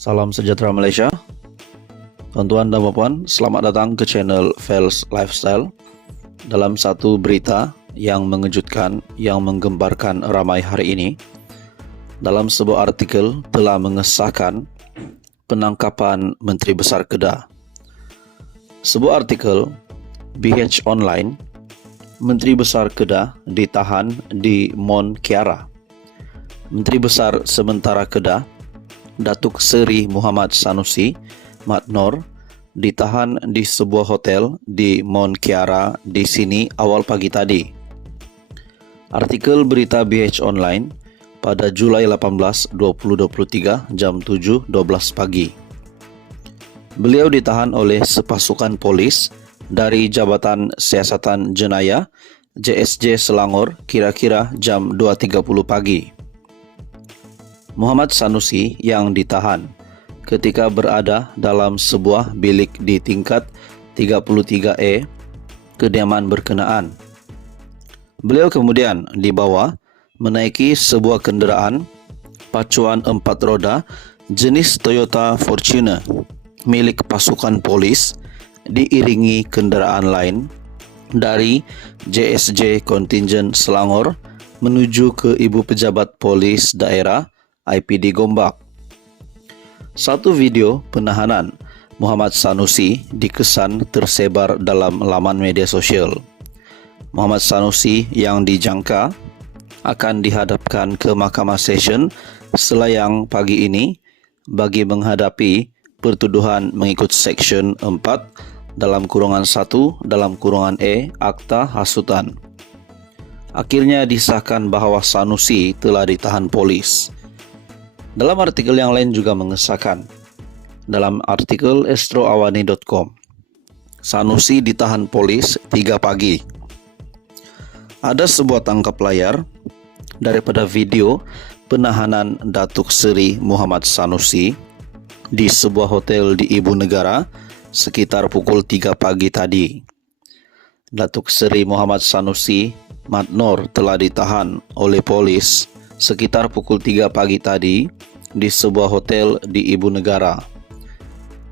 Salam sejahtera Malaysia. Tuan-tuan dan puan, selamat datang ke channel Fels Lifestyle. Dalam satu berita yang mengejutkan, yang menggemparkan ramai hari ini, dalam sebuah artikel telah mengesahkan penangkapan Menteri Besar Kedah. Sebuah artikel BH Online, Menteri Besar Kedah ditahan di Mont Kiara. Menteri Besar sementara Kedah, Datuk Seri Muhammad Sanusi Mat Nor, ditahan di sebuah hotel di Mont Kiara di sini awal pagi tadi. Artikel berita BH Online pada Julai 18, 2023 jam 7.12 pagi. Beliau ditahan oleh sepasukan polis dari Jabatan Siasatan Jenayah JSJ Selangor kira-kira jam 2.30 pagi. Muhammad Sanusi yang ditahan ketika berada dalam sebuah bilik di tingkat 33E kediaman berkenaan. Beliau kemudian dibawa menaiki sebuah kenderaan pacuan 4 roda jenis Toyota Fortuner milik pasukan polis diiringi kenderaan lain dari JSJ Kontingen Selangor menuju ke Ibu Pejabat Polis Daerah IPD Gombak. Satu video penahanan Muhammad Sanusi dikesan tersebar dalam laman media sosial. Muhammad Sanusi yang dijangka akan dihadapkan ke Mahkamah Session Selayang pagi ini bagi menghadapi pertuduhan mengikut Seksyen 4 dalam kurungan 1 dalam kurungan E Akta Hasutan. Akhirnya disahkan bahawa Sanusi telah ditahan polis. Dalam artikel yang lain juga mengesahkan, dalam artikel astroawani.com, Sanusi ditahan polis 3 pagi. Ada sebuah tangkap layar daripada video penahanan Datuk Seri Muhammad Sanusi di sebuah hotel di Ibu Negara sekitar pukul 3 pagi tadi. Datuk Seri Muhammad Sanusi Mat Nor telah ditahan oleh polis sekitar pukul 3 pagi tadi di sebuah hotel di Ibu Negara.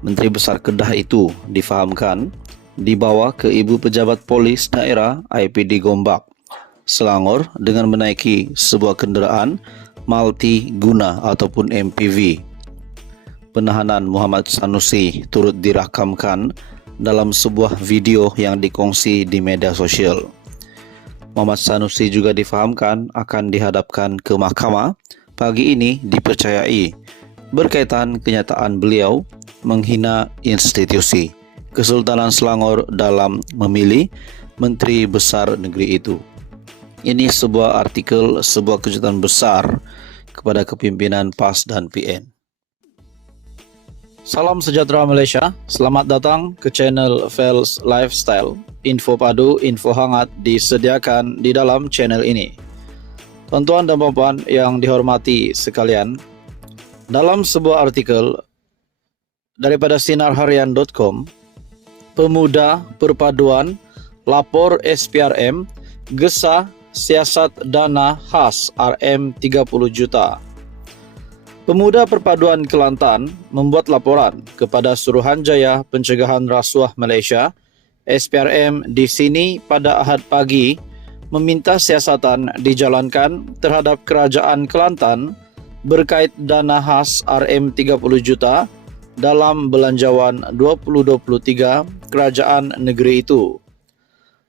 Menteri Besar Kedah itu difahamkan dibawa ke Ibu Pejabat Polis Daerah IPD Gombak, Selangor dengan menaiki sebuah kenderaan multi guna ataupun MPV. Penahanan Muhammad Sanusi turut dirakamkan dalam sebuah video yang dikongsi di media sosial. Muhammad Sanusi juga difahamkan akan dihadapkan ke mahkamah pagi ini dipercayai berkaitan kenyataan beliau menghina institusi Kesultanan Selangor dalam memilih Menteri Besar negeri itu. Ini sebuah artikel, sebuah kejutan besar kepada kepimpinan PAS dan PN. Salam sejahtera Malaysia, selamat datang ke channel Fels Lifestyle. Info padu, info hangat disediakan di dalam channel ini. Tuan-tuan dan puan yang dihormati sekalian, dalam sebuah artikel daripada sinarharian.com, Pemuda Perpaduan lapor SPRM gesah siasat dana khas RM30 juta. Pemuda Perpaduan Kelantan membuat laporan kepada Suruhanjaya Pencegahan Rasuah Malaysia SPRM di sini pada Ahad pagi meminta siasatan dijalankan terhadap Kerajaan Kelantan berkait dana khas RM30 juta dalam belanjawan 2023 Kerajaan negeri itu.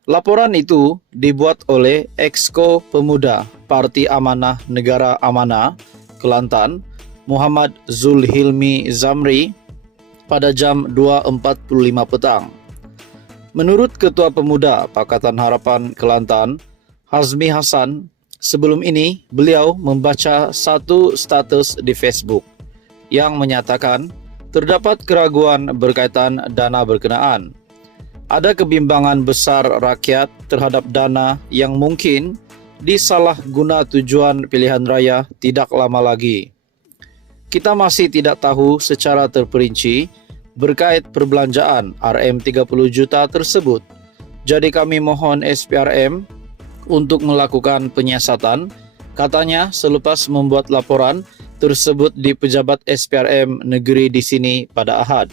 Laporan itu dibuat oleh Exco Pemuda Parti Amanah Negara Amanah Kelantan Muhammad Zulhilmi Zamri pada jam 2.45 petang. Menurut Ketua Pemuda Pakatan Harapan Kelantan, Hazmi Hassan, sebelum ini beliau membaca satu status di Facebook yang menyatakan terdapat keraguan berkaitan dana berkenaan. Ada kebimbangan besar rakyat terhadap dana yang mungkin disalahguna tujuan pilihan raya tidak lama lagi. Kita masih tidak tahu secara terperinci berkait perbelanjaan RM30 juta tersebut. Jadi kami mohon SPRM untuk melakukan penyiasatan, katanya selepas membuat laporan tersebut di pejabat SPRM negeri di sini pada Ahad.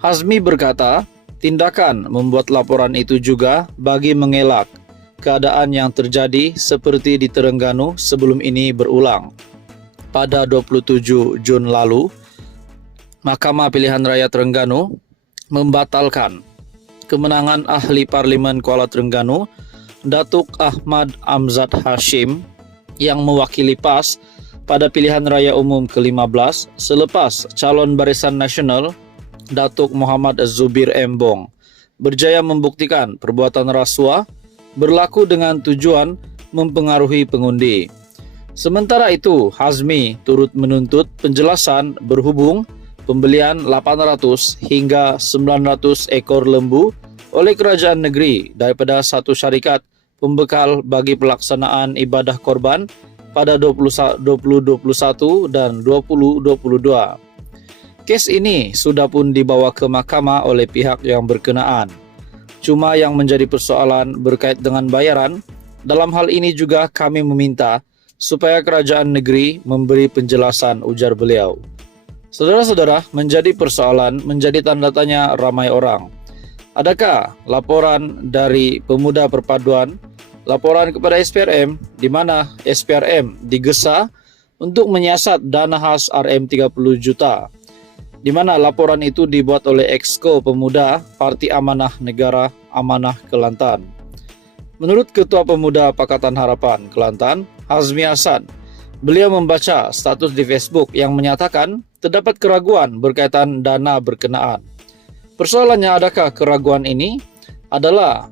Hazmi berkata, tindakan membuat laporan itu juga bagi mengelak keadaan yang terjadi seperti di Terengganu sebelum ini berulang. Pada 27 Jun lalu, Mahkamah Pilihan Raya Terengganu membatalkan kemenangan Ahli Parlimen Kuala Terengganu, Datuk Ahmad Amzad Hashim yang mewakili PAS pada pilihan raya umum ke-15 selepas calon Barisan Nasional Datuk Muhammad Zubir Embong berjaya membuktikan perbuatan rasuah berlaku dengan tujuan mempengaruhi pengundi. Sementara itu, Hazmi turut menuntut penjelasan berhubung pembelian 800 hingga 900 ekor lembu oleh kerajaan negeri daripada satu syarikat pembekal bagi pelaksanaan ibadah korban pada 2021 dan 2022. Kes ini sudah pun dibawa ke mahkamah oleh pihak yang berkenaan. Cuma yang menjadi persoalan berkait dengan bayaran, dalam hal ini juga kami meminta supaya kerajaan negeri memberi penjelasan, ujar beliau. Saudara-saudara, menjadi persoalan, menjadi tanda tanya ramai orang. Adakah laporan dari pemuda perpaduan, laporan kepada SPRM, di mana SPRM digesa untuk menyiasat dana khas RM30 juta, di mana laporan itu dibuat oleh Exco Pemuda Parti Amanah Negara Amanah Kelantan. Menurut Ketua Pemuda Pakatan Harapan Kelantan, Hazmi Hasan, beliau membaca status di Facebook yang menyatakan terdapat keraguan berkaitan dana berkenaan. Persoalannya, adakah keraguan ini adalah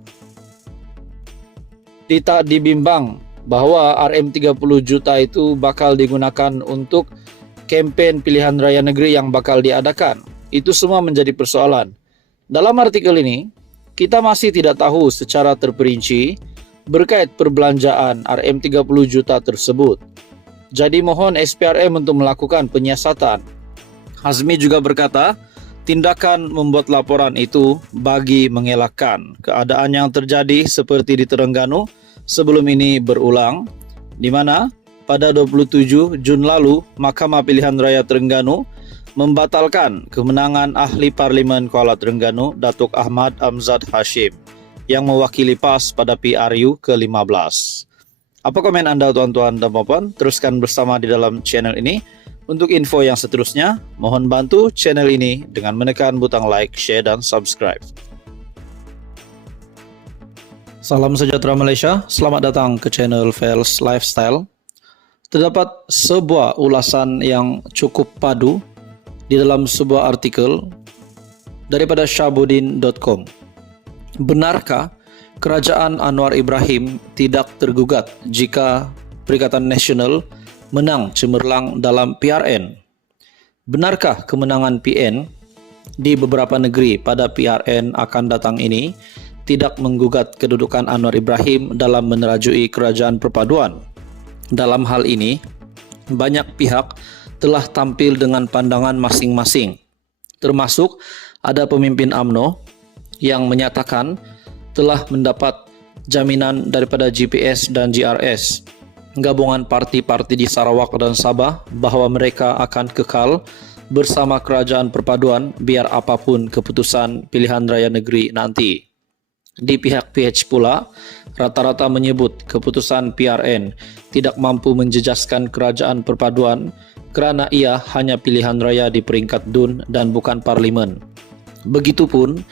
tidak dibimbang bahwa RM30 juta itu bakal digunakan untuk kempen pilihan raya negeri yang bakal diadakan. Itu semua menjadi persoalan. Dalam artikel ini, kita masih tidak tahu secara terperinci berkait perbelanjaan RM30 juta tersebut. Jadi mohon SPRM untuk melakukan penyiasatan. Hazmi juga berkata, tindakan membuat laporan itu bagi mengelakkan keadaan yang terjadi seperti di Terengganu sebelum ini berulang, di mana pada 27 Jun lalu, Mahkamah Pilihan Raya Terengganu membatalkan kemenangan Ahli Parlimen Kuala Terengganu, Datuk Ahmad Amzad Hashim, yang mewakili PAS pada PRU ke-15. Apa komen Anda, tuan-tuan dan puan-puan? Teruskan bersama di dalam channel ini. Untuk info yang seterusnya, mohon bantu channel ini dengan menekan butang like, share, dan subscribe. Salam sejahtera Malaysia, selamat datang ke channel Fels Lifestyle. Terdapat sebuah ulasan yang cukup padu di dalam sebuah artikel daripada Shabudin.com. Benarkah Kerajaan Anwar Ibrahim tidak tergugat jika Perikatan Nasional menang cemerlang dalam PRN? Benarkah kemenangan PN di beberapa negeri pada PRN akan datang ini tidak menggugat kedudukan Anwar Ibrahim dalam menerajui kerajaan perpaduan? Dalam hal ini, banyak pihak telah tampil dengan pandangan masing-masing, termasuk ada pemimpin UMNO yang menyatakan telah mendapat jaminan daripada GPS dan GRS, gabungan parti-parti di Sarawak dan Sabah, bahwa mereka akan kekal bersama kerajaan perpaduan biar apapun keputusan pilihan raya negeri nanti. Di pihak PH pula, rata-rata menyebut keputusan PRN tidak mampu menjejaskan kerajaan perpaduan kerana ia hanya pilihan raya di peringkat DUN dan bukan parlimen. Begitupun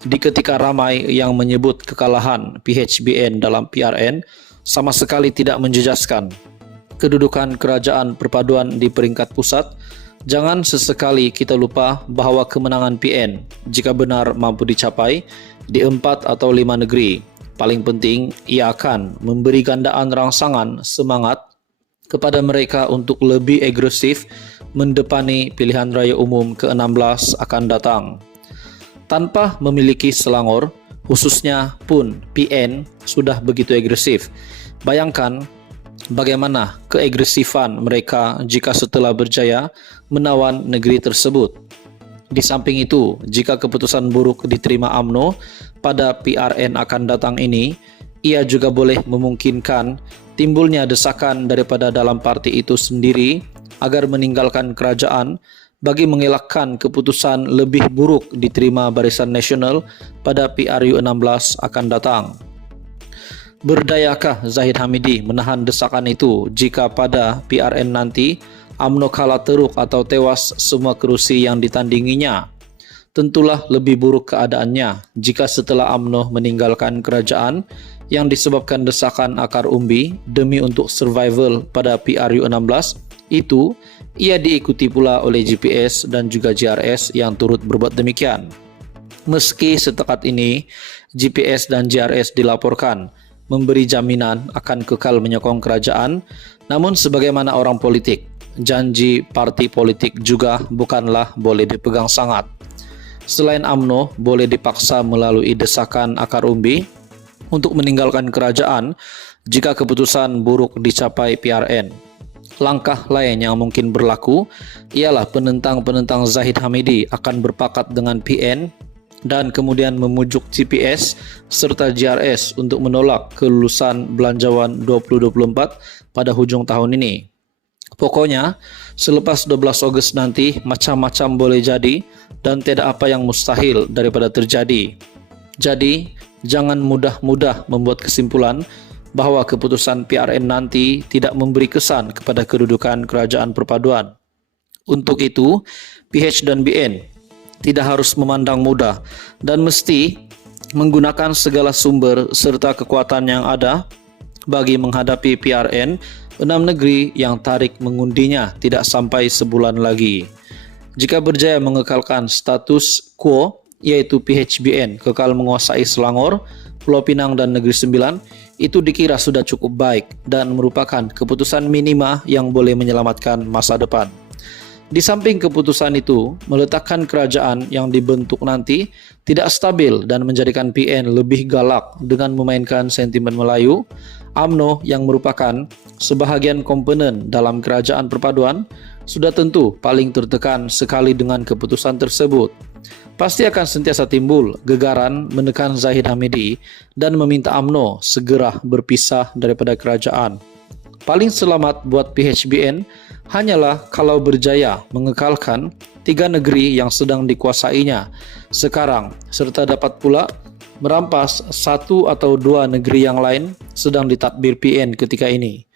di ketika ramai yang menyebut kekalahan PHBN dalam PRN sama sekali tidak menjejaskan kedudukan kerajaan perpaduan di peringkat pusat, jangan sesekali kita lupa bahawa kemenangan PN, jika benar mampu dicapai di 4 atau 5 negeri, paling penting ia akan memberi gandaan rangsangan semangat kepada mereka untuk lebih agresif mendepani pilihan raya umum ke-16 akan datang. Tanpa memiliki selangor, khususnya pun PN sudah begitu agresif. Bayangkan bagaimana keagresifan mereka jika setelah berjaya menawan negeri tersebut. Di samping itu, jika keputusan buruk diterima UMNO pada PRN akan datang ini, ia juga boleh memungkinkan timbulnya desakan daripada dalam parti itu sendiri agar meninggalkan kerajaan bagi mengelakkan keputusan lebih buruk diterima Barisan Nasional pada PRU16 akan datang. Berdayakah Zahid Hamidi menahan desakan itu jika pada PRN nanti UMNO kalah teruk atau tewas semua kerusi yang ditandinginya? Tentulah lebih buruk keadaannya jika setelah UMNO meninggalkan kerajaan yang disebabkan desakan akar umbi demi untuk survival pada PRU16 itu, ia diikuti pula oleh GPS dan juga JRS yang turut berbuat demikian. Meski setakat ini GPS dan JRS dilaporkan memberi jaminan akan kekal menyokong kerajaan, namun sebagaimana orang politik, janji parti politik juga bukanlah boleh dipegang sangat. Selain UMNO boleh dipaksa melalui desakan akar umbi untuk meninggalkan kerajaan jika keputusan buruk dicapai PRN. Langkah lain yang mungkin berlaku ialah penentang-penentang Zahid Hamidi akan berpakat dengan PN dan kemudian memujuk GPS serta JRS untuk menolak kelulusan Belanjawan 2024 pada hujung tahun ini. Pokoknya, selepas 12 Ogos nanti macam-macam boleh jadi dan tidak apa yang mustahil daripada terjadi. Jadi, jangan mudah-mudah membuat kesimpulan bahawa keputusan PRN nanti tidak memberi kesan kepada kedudukan kerajaan perpaduan. Untuk itu, PH dan BN tidak harus memandang mudah dan mesti menggunakan segala sumber serta kekuatan yang ada bagi menghadapi PRN 6 negeri yang tarik mengundinya tidak sampai sebulan lagi. Jika berjaya mengekalkan status quo, yaitu PHBN kekal menguasai Selangor, Pulau Pinang dan Negeri Sembilan, itu dikira sudah cukup baik dan merupakan keputusan minima yang boleh menyelamatkan masa depan. Di samping keputusan itu, meletakkan kerajaan yang dibentuk nanti tidak stabil dan menjadikan PN lebih galak dengan memainkan sentimen Melayu, UMNO yang merupakan sebahagian komponen dalam kerajaan perpaduan sudah tentu paling tertekan sekali dengan keputusan tersebut. Pasti akan sentiasa timbul gegaran menekan Zahid Hamidi dan meminta UMNO segera berpisah daripada kerajaan. Paling selamat buat PHBN hanyalah kalau berjaya mengekalkan 3 negeri yang sedang dikuasainya sekarang serta dapat pula merampas 1 atau 2 negeri yang lain sedang ditadbir PN ketika ini.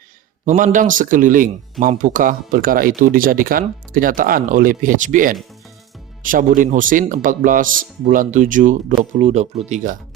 Memandang sekeliling, mampukah perkara itu dijadikan kenyataan oleh PHBN? Syabuddin Husin, 14 bulan 7 2023.